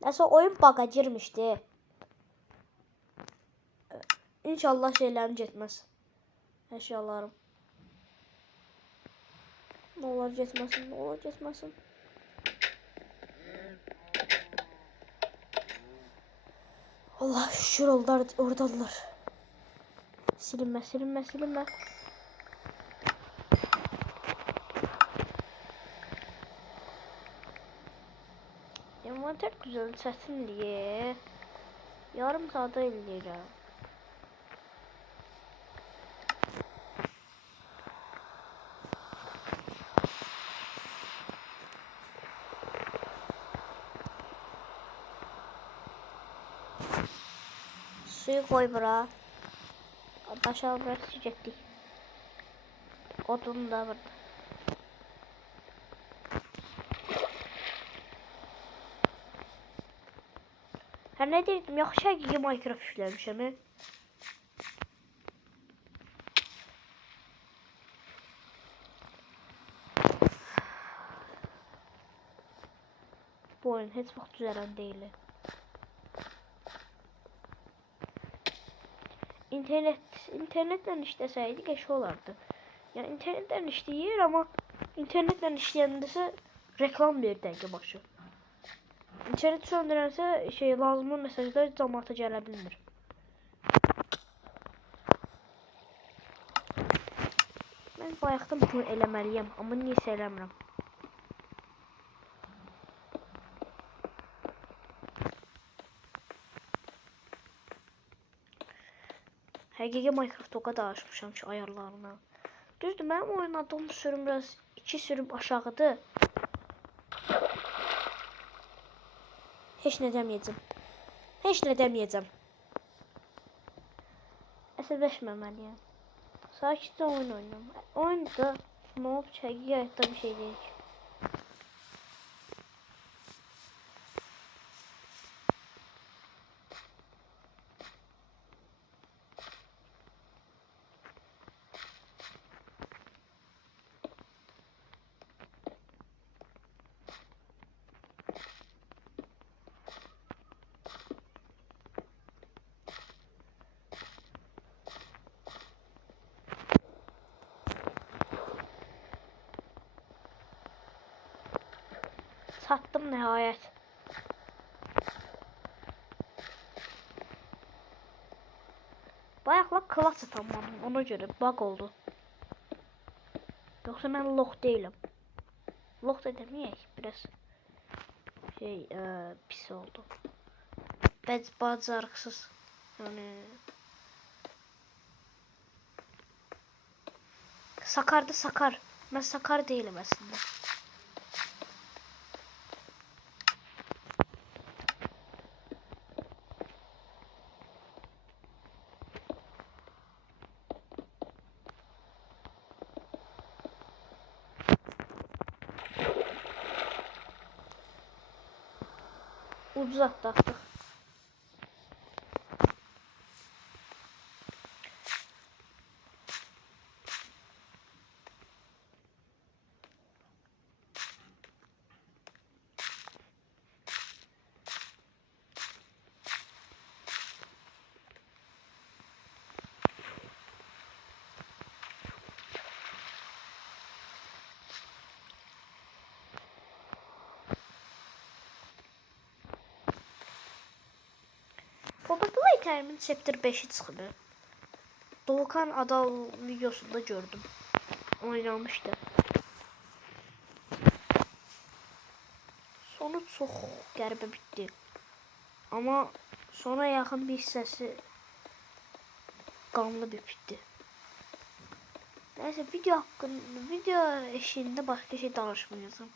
Nəsə oyun baqa girmişdi. İnşallah şeylərim getməz. Əşyalarım. Ne olur getməsin, ne olur getməsin. Allah şükür oradadılar. Silinmə, silinmə, silinmə. Envanter güzel çətin diye. Yarım saata eləyirəm. Suyu koy bura. Aşağı biraz sıcaktık. Odun da burada. Her ne dedim, yaxşı həqiqi Minecraft işləmişəm. Bu oyun heç vaxt düzələn deyil. İnternetle işleseydik eşi olardı. Yani internetten işleyir ama internetten işleyende ise reklam bir dəqiqə başı. İnternet söndürənsə şey lazımlı mesajlar cəmaata gələ bilmir. Mən bayaqdan bunu eləməliyəm, amma niyəsə eləmirəm. Həqiqi Minecraft o kadar açmışam ki ayarlarına. Düzdür, mənim oynadığım sürüm biraz 2 sürüm aşağıdır. Heç nə deməyəcəm. Heç nə deməyəcəm. Əsəbləşməməliyəm. Sakitcə oyun oynayım. Oyunda nə olub ki, həqiqi həyatda bir şey deyil ki. Sattım nihayet. Bayaqla klas atanmadım, ona göre bug oldu. Yoksa ben log değilim. Log da demeyek, biraz şey pis oldu. Bacarıksız. Yani Sakardı sakar. Ben sakar değilim aslında. Ucuz atlattık. Populate Time'ın Chapter 5'i çıxdı. Doğukan Adal videosunda gördüm. Oynamıştı. Sonu çox qəribə bitdi. Ama sona yaxın bir hissəsi qanlı bitdi. Neyse video eşiğində başqa şey danışmayacağım.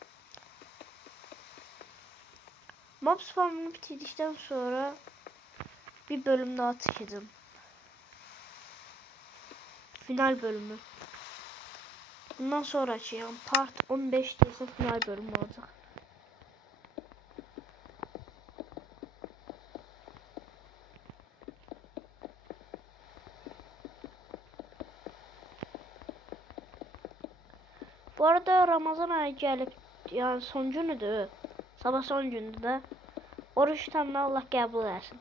Mob spamını bitirdikten sonra bir bölüm daha çekeceğim. Final bölümü. Bundan sonraki yani part 15 diyorsa final bölümü olacak. Bu arada Ramazan ayı gelip yani son günüdür. Sabah son gündü de Oruç tutanları Allah qəbul etsin.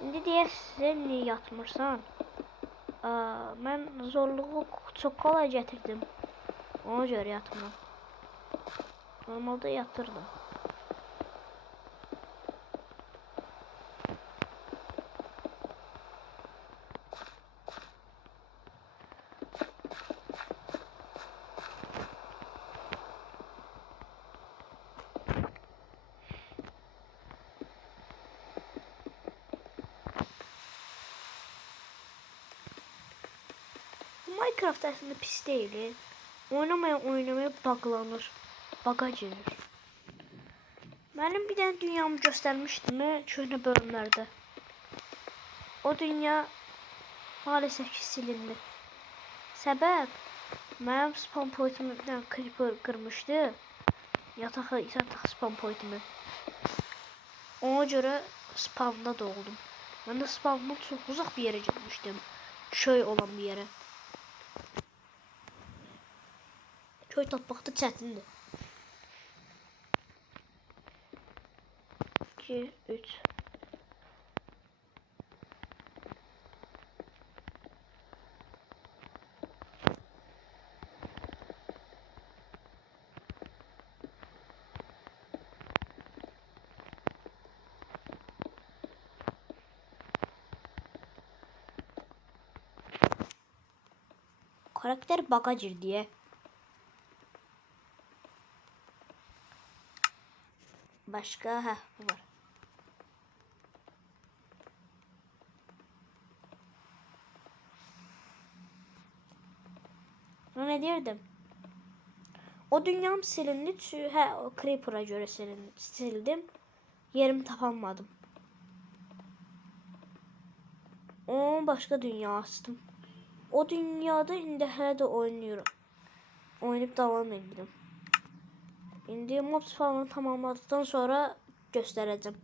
İndi deyəsən niyə yatmırsan? Mən zorluğu çox kolay gətirdim. Ona görə yatmıram. Normalde yatırdım. Minecraft aslında pis değil. Oynamaya buglanır. Baga girir. Benim bir tane dünyamı göstermiştim köhnə bölümlerde. O dünya maalesef ki silindi. Sebep benim spawn point'imi bir tane creeper kırmıştı. Yatak spawn point'imi. Ona göre spawn'da doğdum. Ben de spawn'dan çok uzak bir yere gitmiştim. Köy olan bir yere. Köy tapmakta çətindir. 2, 3. Karakter bagacır diye. Başka bu var. Ne diyordum? O dünyam silindi. O Creeper'a göre sildim. Yerimi tapamadım. O başka dünya açtım. O dünyada indi hələ də oynuyorum. Oynayıp devam edirəm. İndi mobs falan tamamladıktan sonra göstereceğim.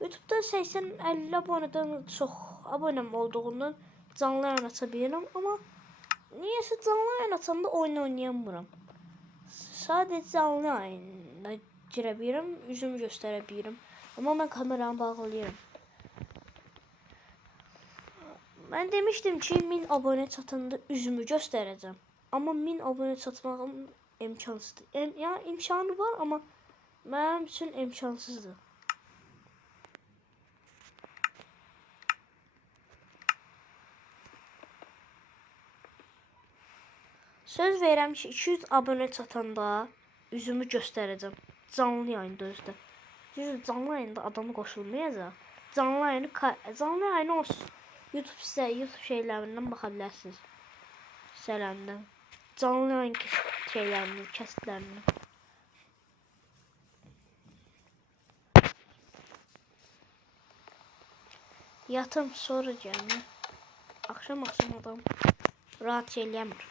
YouTube'da 80-50 aboneden çox abonem olduğundan canlı yayın aça bilirəm, amma niyəsə canlı yayın açanda oyun oynayamıram. Sadece canlı yayına girə bilirəm, üzümü göstərə bilirəm. Amma mən kameramı bağlayıram. Ben demiştim ki 1000 abone çatında üzümü göstereceğim. Ama 1000 abone çatmağım imkansızdır. Ya imkanı var ama benim için imkansızdır. Söz verirəm ki 200 abone çatanda üzümü göstereceğim. Canlı yayında özdə. Düzdür, canlı yayında adamı qoşulmayacaq. Canlı yayını olsun. YouTube şeylərindən baxa bilərsiniz. Sələndən. Canlı yayın şeylərindən, kəsitlərindən. Yatım sonra gəlmir. Axşam adam rahat şey eləmir.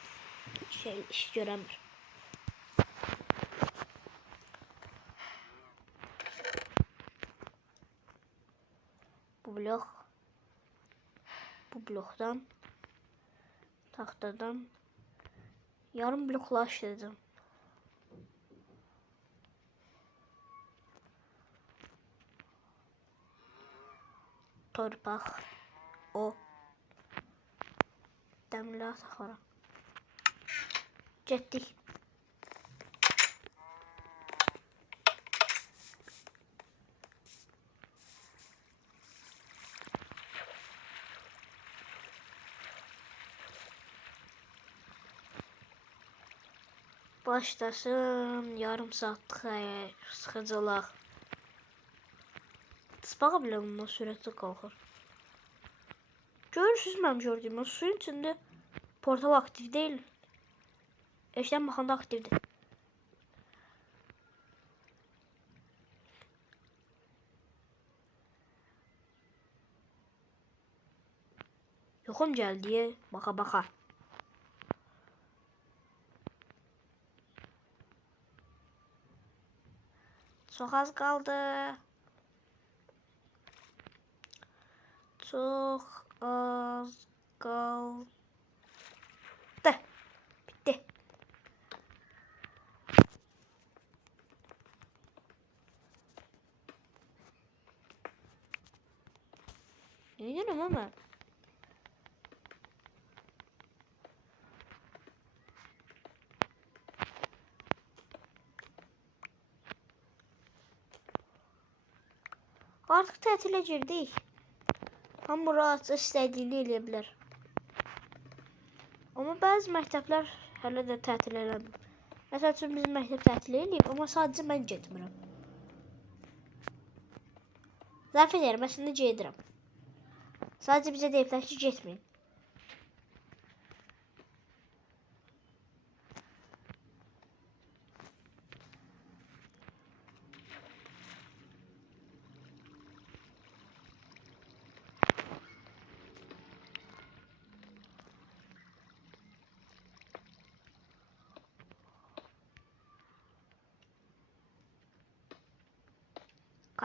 İş görəmir. Bu bloktan tahtadan yarım bloklaştırdım. Torpaq o dəmlər taxaram. Getdik. Başlasın yarım saatlik sıxıcılıq. Spağa bile bundan sürətli qalxır. Görürsünüz mənim gördüyüm suyun içində portal aktiv değil. Eşdən baxanda aktivdir. Yoxum gəldiyə baxa. Çok az kaldı. Çok az kaldı. Bitti. Ne diyorum ama? Artık tətile girdik. Hamı rahat istədiyini eləyə bilər. Amma bəzi məktəblər hələ də tətil eləmir. Məsəl üçün bizim məktəb tətil eləyib, amma sadəcə mən getmirəm. Zərf edirəm, əslində gedirəm. Sadəcə bizə deyiblər ki, getməyin.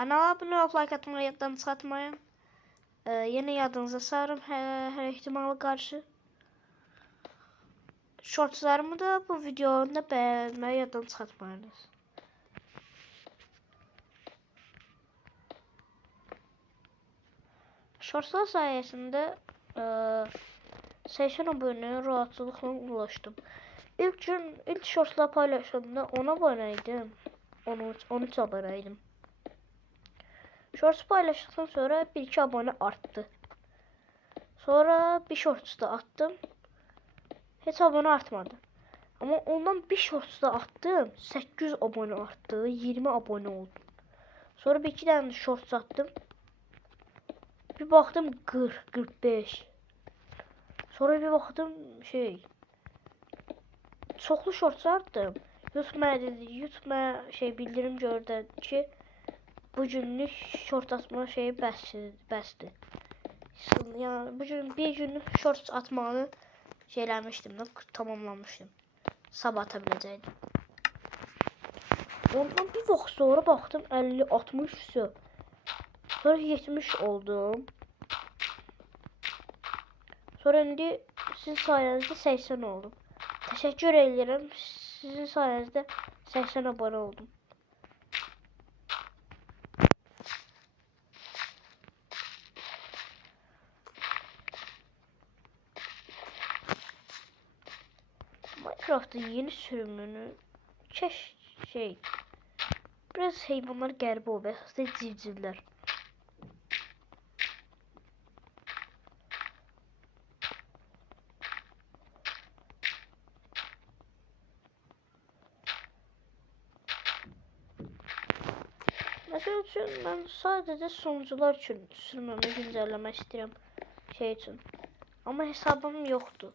Kanala abone olup like atmayı yaddan çıxartmayın. Yine yadınıza sarım her ihtimala karşı. Shortslarımı da bu videoda beğenmeyi yaddan çıxartmayınız. Shortslar sayesinde 80 aboneye rahatlıkla ulaştım. İlk shortslar paylaştığımda 10 aboneydim. 13 aboneydim. Shorts paylaştıktan sonra 1-2 abone arttı. Sonra bir shorts da attım. Hiç abone artmadı. Ama ondan bir shorts da attım. 800 abone arttı. 20 abone oldum. Sonra bir iki tane shorts attım. Bir baktım 40-45. Sonra bir baktım çoxlu shorts attım. YouTube bildirim gördü ki bu günlük short atma bəsdir. Yani bugün bir günlük shorts atmanı tamamlamıştım. Sabah atabiləcəydim. Ondan bir vaxt sonra baktım 50-60 üstü. Sonra 70 oldum. Sonra indi sizin sayenizde 80 oldum. Teşekkür ederim. Sizin sayenizde 80 abone oldum. Minecraft'ın yeni sürümünü biraz hayvanlar qəribə oldu. Əsasında civcivlər. Mesela üçün ben sadece sunucular üçün sürümümü güncellemek istiyorum üçün. Ama hesabım yoktu.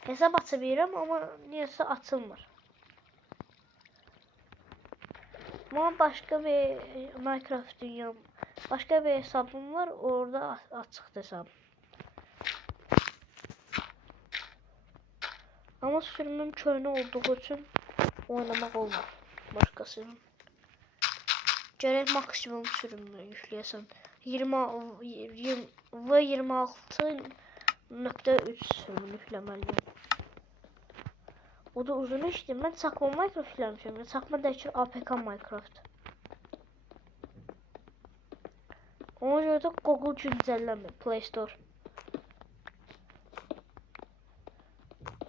Hesap açabilirim ama niyeyse açılmır. Ama başka bir Minecraft dünyam, başka bir hesabım var, orada açık hesap. Ama sürümüm köhnə olduğu için oynamak olmaz başkasının. Gerek maksimum sürümünü yükleyesen 26.3 sürümünü yüklemeliyim. O da uzun işte. Ben çakma Minecraft yüklemişim. Çakma derken APK Minecraft. Ona göre de Google güncellemiyor. Play Store.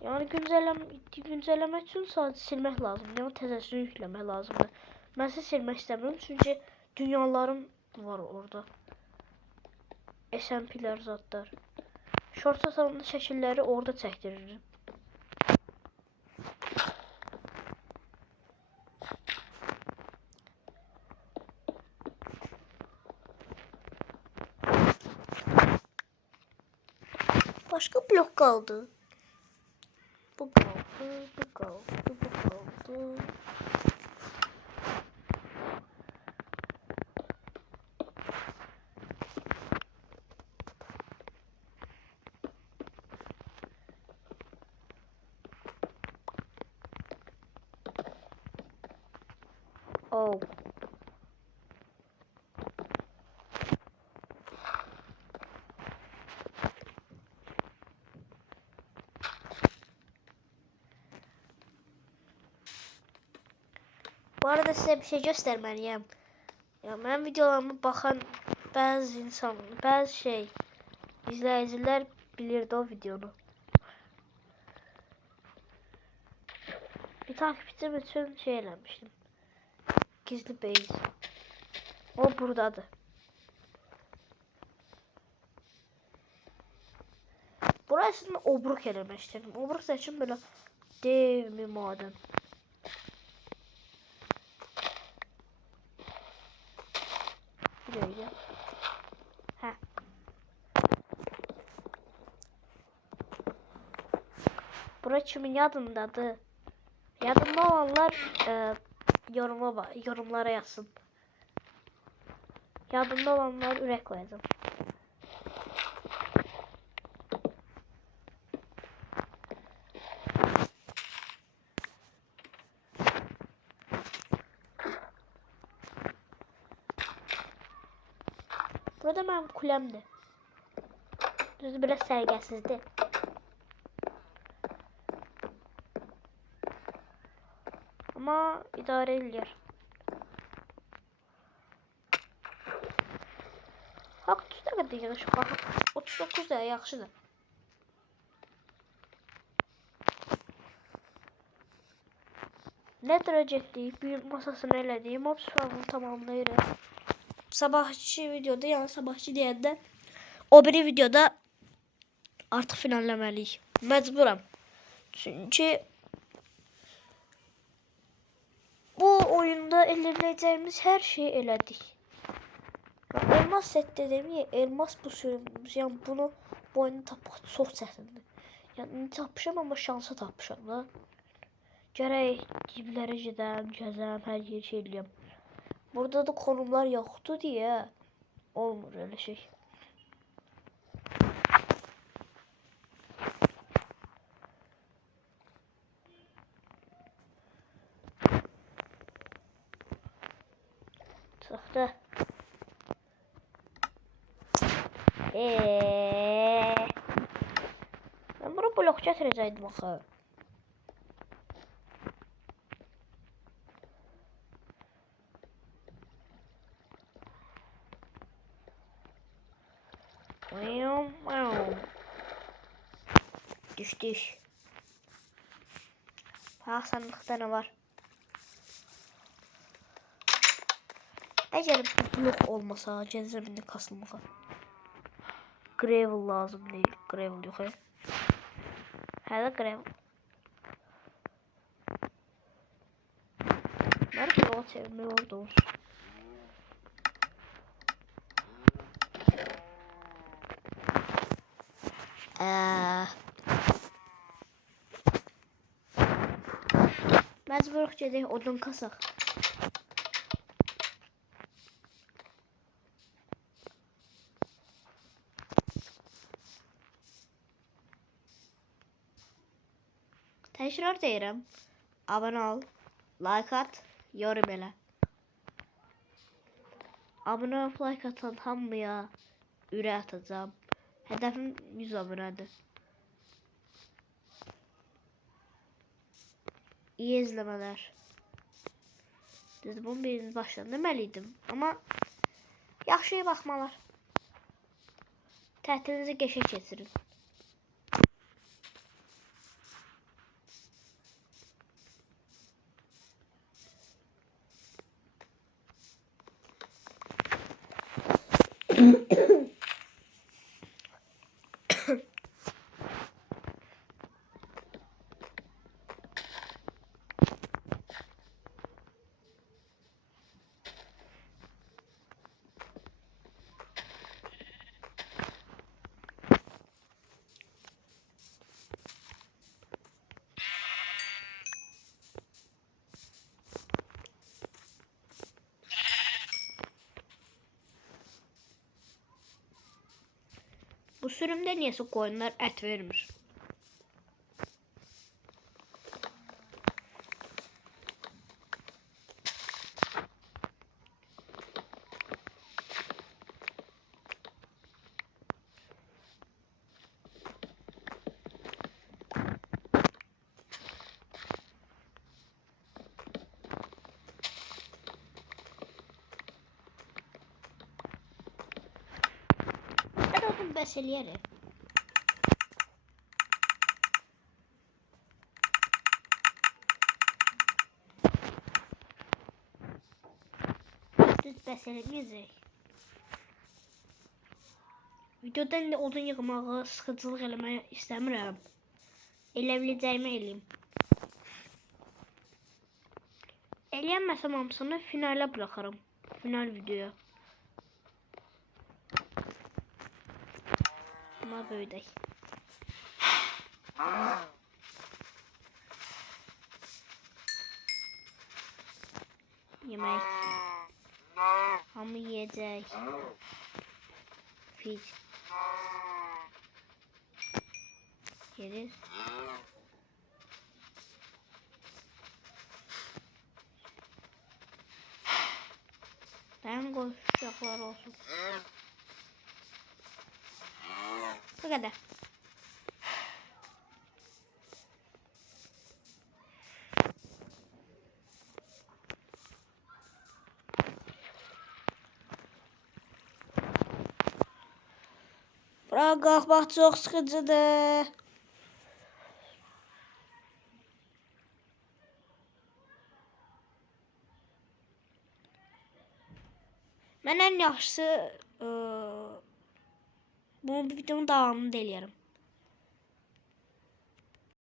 Yani güncellemek için sadece silmek lazım. Yani tezesini yüklemek lazımdır. Ben size silmek istemiyorum çünkü dünyalarım var orada. SMP'ler zatlar. Shorts atanında şəkilləri orada çəkdiririm. Başka blok kaldı. Bu kaldı, bu kaldı, bu kaldı. Oh. Bu arada size bir şey göstermeliyim. Ya ben videolarıma bakan bazı insan, bazı izleyiciler bilirdi o videonu. Bir takipçim için eləmişdim. Gizli base. O buradadır. Burasını obruk eləmək istədim. Obruk seçim böyle dev bir maden. Böyle. Hə. Bura kimin yadındadır? Yadında olanlar yorumlara yazsın. Yadında olanlar ürək koyacağım. Burada benim kulemdi. Düzdür, biraz sərgəsizdi. Ama idare edilir. Hak 30 dəqiqə deyil şu bax. 39 da yaxşıdır. Ne diyecektik? Bir masasını elədik. Mob spamını tamamlayırıq. Sabahçı videoda, yani sabahçı deyəndə o biri videoda artıq finalləməliyik. Məcburam. Çünki bu oyunda eləyəcəyimiz hər şeyi elədik. Elmas set dedim ya, elmas bu sürümümüz. Yəni bunu bu oyunda tapmaq çox çətindir. Yəni tapmışam, amma şansa tapmışam da. Gərək ciblərə gedəm, gəzəm, hər yer şey eləyəm. Burada da konumlar yoxdur deyə olmur öyle şey. Çıxdı. Ben bura blok gətirəcəydim axı. Düşdük. Bax sandıqda nə var? Əgər bu blok olmasa, cəzəmini kasılmağa. Gravel lazım değil. Gravel yox. Hələ gravel. Nerede o çevirme orada olsun. Məcbur gedək odun kasaq. Təkrar deyirəm. Abunə ol, like at, yorum elə. Abunə ol, like atan hamıya ürək atacağım. Hədəfim 100 abunədir. İyi izləmələr. Düzdür, bunun birinci başdan deməliydim. Amma yaxşıya baxmalar. Tətilinizi qəşəng keçirin. Bu sürümde niyeyse koyunlar et vermir. bəs eləyərik. Düz bəs eləməyəcək. Videoda indi odun yığmağı, sıxıcılıq eləməyi istəmirəm. Elə biləcəyimi eləyim. Eləyənməsəm hamısını finale bıraxarım. Final videoya. Amma böyüdək. Yemək. Hamı yiyəcək. Feed. Yeriz. Ben koşacaklar olsun. Bu kadar. Bırak kalkmak çok sıkıcıdır. Mən ən yaxşısı bu videonun davamını da eləyərəm.